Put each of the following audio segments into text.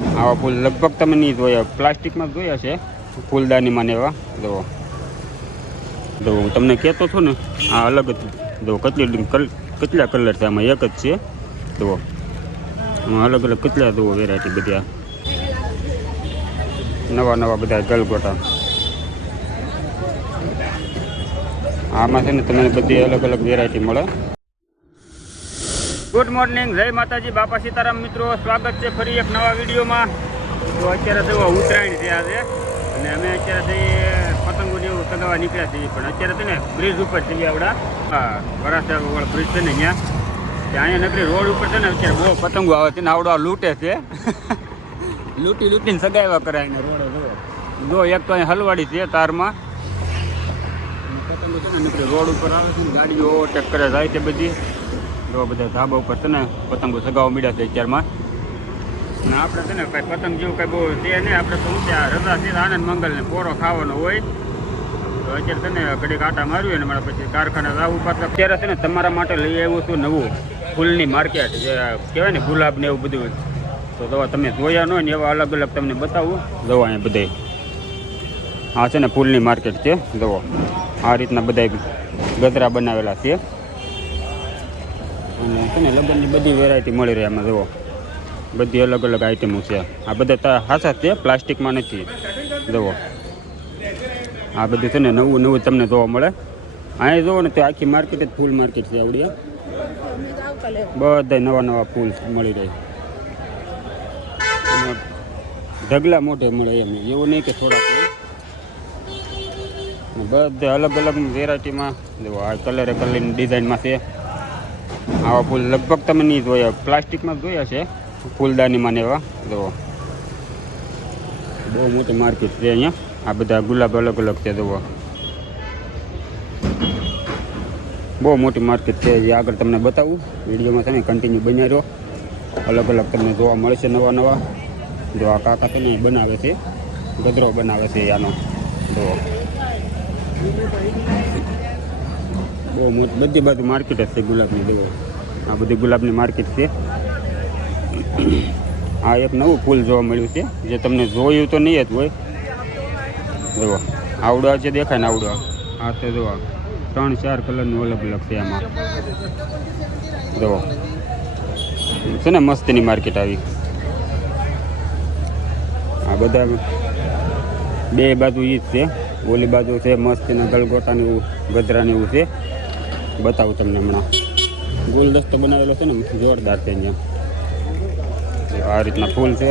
આવા ફૂલ લગભગ તમે નહીં જોયા, પ્લાસ્ટિકમાં જોયા છે ફૂલદાનીમાં ને એવા. જુઓ જો હું તમને કહેતો છું ને, આ અલગ જ જો કેટલા કલર છે આમાં, એક જ છે. જુઓ આમાં અલગ અલગ કેટલા જુઓ વેરાયટી બધી, નવા નવા બધા ગલગોટા. આમાં છે ને તમને બધી અલગ અલગ વેરાયટી મળે. ગુડ મોર્નિંગ, જય માતાજી, બાપા સીતારામ. મિત્રો સ્વાગત છે ફરી એક નવા વિડીયોમાં. તો અત્યારે તો ઉત્તરાયણ છે આજે, અને અમે અત્યારે પતંગો જેવું સગાવા નીકળ્યા છીએ. પણ અત્યારે છે ને બ્રિજ ઉપર છીએ આપણા, વરાછા બ્રિજ છે ને અહીંયા નકરી રોડ ઉપર છે ને અત્યારે બહુ પતંગો આવે છે ને આવડો લૂંટે છે. લૂંટીને સગાવ્યા કરાય ને રોડે જો એક તો અહીંયા હલવાડી છે તારમાં. પતંગો છે ને નકરી રોડ ઉપર આવે છે ને, ગાડીઓ ઓવરટેક કરે જાય છે બધી. જો બધા ધાબા ઉપર છે ને પતંગો સગાવા મળ્યા છે અત્યારમાં. અને આપણે છે ને કાંઈ પતંગ જેવું કાંઈ બહુ છે નહીં. આપણે તો શું છે રજા છે, આનંદ મંગલ ને પોરો ખાવાનો હોય. તો અત્યારે છે ને ઘડીક આટા માર્યું ને મારા પછી કારખાને જવું પાછું. અત્યારે છે ને તમારા માટે લઈ આવ્યું છું નવું ફૂલની માર્કેટ, જે કહેવાય ને ગુલાબ ને એવું બધું. તો દવા તમે જોયા ન હોય ને એવા અલગ અલગ તમને બતાવું. દવા અહીંયા બધે આ છે ને ફૂલની માર્કેટ છે. જુઓ આ રીતના બધા ગજરા બનાવેલા છે, અને છે ને લગ્નની બધી વેરાયટી મળી રહે એમાં. જુઓ બધી અલગ અલગ આઈટમો છે. આ બધા હાચા છે, પ્લાસ્ટિકમાં નથી. જુઓ આ બધું છે ને નવું નવું તમને જોવા મળે. અહીંયા જુઓ ને તો આખી માર્કેટ જ ફૂલ માર્કેટ છે આવડી. બધા નવા નવા ફૂલ મળી રહે. ઢગલા મોઢે મળે એમ, એવું નહીં કે થોડાક. બધા અલગ અલગ વેરાયટીમાં. જુઓ આ કલરની ડિઝાઇનમાં છે. આવા ફૂલ લગભગ તમે નહીં જોયા, પ્લાસ્ટિકમાં જોયા છે ફૂલદાનીમાં ને એવા. જુઓ બહુ મોટી માર્કેટ છે અહીંયા. આ બધા ગુલાબ અલગ અલગ છે. જુઓ બહુ મોટી માર્કેટ છે, જે આગળ તમને બતાવું વિડીયોમાં છે ને કન્ટિન્યુ બન્યા રહ્યો. અલગ અલગ તમને જોવા મળશે નવા નવા. જો આ કાકા છે ને બનાવે છે, ગજરો બનાવે છે આનો. જુઓ બહુ મોટી બધી બાજુ માર્કેટ જ છે ગુલાબની. જુઓ આ બધી ગુલાબની માર્કેટ છે. આ એક નવું ફૂલ જોવા મળ્યું છે, જે તમને જોયું તો નહીં જ હોય. જુઓ આવડો જે દેખાય ને આવડો, આ તો જુઓ 3-4 કલરનું અલગ અલગ છે એમાં. જુઓ છે ને મસ્તની માર્કેટ આવી. આ બધા બે બાજુ ઈ જ છે. ઓલી બાજુ છે મસ્તીના ગલગોટાને એવું ગજરાને એવું છે. બતાવું તમને હમણાં. ગુલદસ્તો બનાવેલો છે ને જોરદાર છે અહીંયા. આ રીતના ફૂલ છે.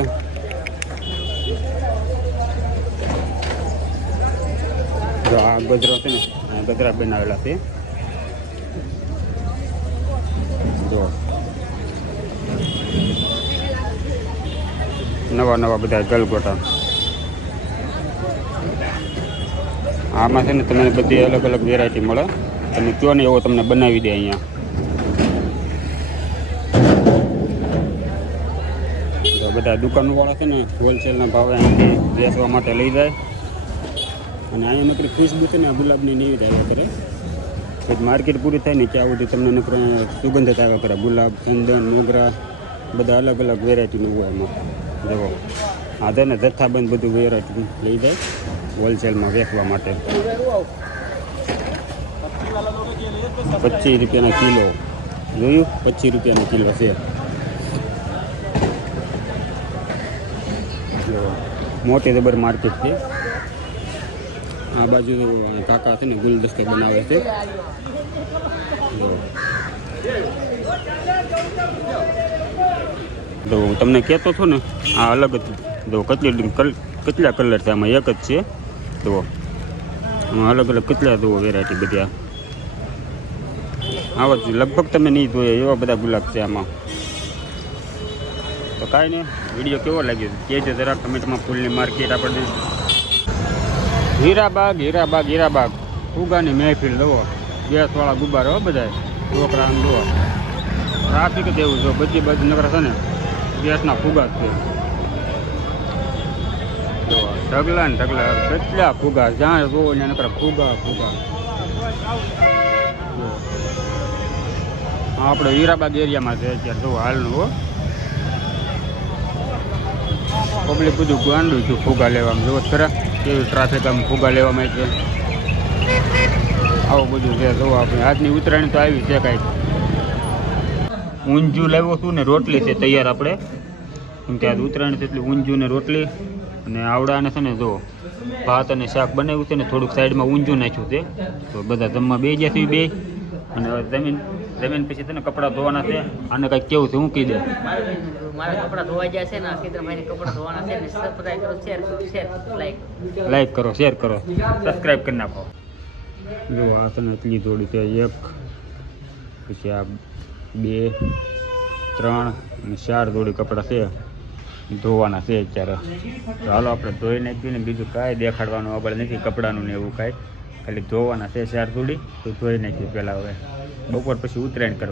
જો આ ગજરો છે ને ગજરા બનાવેલા છે. જો નવા નવા બધા ગલગોટા. આમાં છે ને તમને બધી અલગ અલગ વેરાયટી મળે. તમે કયો ને એવો તમને બનાવી દે અહીંયા. બધા દુકાનવાળા છે ને હોલસેલના ભાવે અહીંથી વેચવા માટે લઈ જાય. અને અહીંયા નકરી ખુશ્બુ છે ને આ ગુલાબની નહીં જ આવ્યા કરે. પછી માર્કેટ પૂરી થાય ને ત્યાં સુધી તમને નકર સુગંધ જ આવ્યા કરે. ગુલાબ, ચંદન, મોગરા બધા અલગ અલગ વેરાયટીનું હોય એમાં. જુઓ આ છે ને જથ્થાબંધ બધું વેરાયટી લઈ જાય હોલસેલમાં વેચવા માટે. 25 રૂપિયાના કિલો. જોયું 25 રૂપિયાનો કિલો છે. મોટી જબર માર્કેટ છે. આ બાજુ કાકા છે ને ગુલદસ્તે બનાવે છે. તો હું તમને કહેતો છું ને, આ અલગ જ જો કેટલા કલર છે આમાં, એક જ છે. જુઓ આમાં અલગ અલગ કેટલા જુઓ વેરાયટી બધી. આવા જ લગભગ તમે નહીં જોયા એવા બધા ગુલાબ છે આમાં. તો કાંઈ નહીં, વિડીયો કેવો લાગ્યો કહેજો જરા કમેન્ટમાં. ફૂલની માર્કેટ આપણે હીરાબાગ ફુગાની મહેફિલ. જુઓ ગેસવાળા ગુબ્બારા હો બધા છોકરા. જુઓ ટ્રાફિક જ એવું જો બધી બાજુ નગર છે ને ગેસના ફુગા છે. જુઓ ઢગલા ને ઢગલા કેટલા ફુગા, જ્યાં જોવો ત્યાં નકર ફુગા. આપણે હીરાબાગ એરિયામાં છે અત્યારે. જુઓ હાલનું હો પબ્લિક બધું ગાંડું છું ફુગા લેવામાં જોવો ખરા કેવી ટ્રાફિક આમ ફુગા લેવામાં છે આવું બધું છે જોવો આપણે આજની ઉત્તરાયણ તો આવી છે કાંઈક ઊંધિયું લાવ્યો છું ને રોટલી છે તૈયાર આપણે કેમ કે આજ ઉત્તરાયણ છે એટલે ઊંધિયું ને રોટલી અને આવડાને છે ને જો ભાત અને શાક બનાવ્યું છે ને થોડુંક સાઈડમાં ઊંધિયું નાખ્યું છે તો બધા જમવા બે ગયા છે બે અને જમીન પછી તને કપડાં ધોવાના છે આને કંઈક કેવું છે હું કહી દે મારા કપડાં ધોવાઈ ગયા છે ને સિદ્ધરાભાઈને કપડાં ધોવાના છે ને સબસ્ક્રાઇબ કરો શેર લાઈક કરો શેર કરો સબસ્ક્રાઈબ કરી નાખો જો આ તને એટલી જોડી છે 1 પછી આ 2 3 અને 4 જોડી કપડાં છે ધોવાના છે અત્યારે તો હાલો આપણે ધોઈ નાખ્યું ને બીજું કાંઈ દેખાડવાનું આગળ નથી કપડાનું ને એવું કાંઈ ખાલી ધોવાના છે 4 જોડી તો ધોઈ નાખ્યું પહેલાં હવે બપોર પછી ઉત્તરાયણ કરવા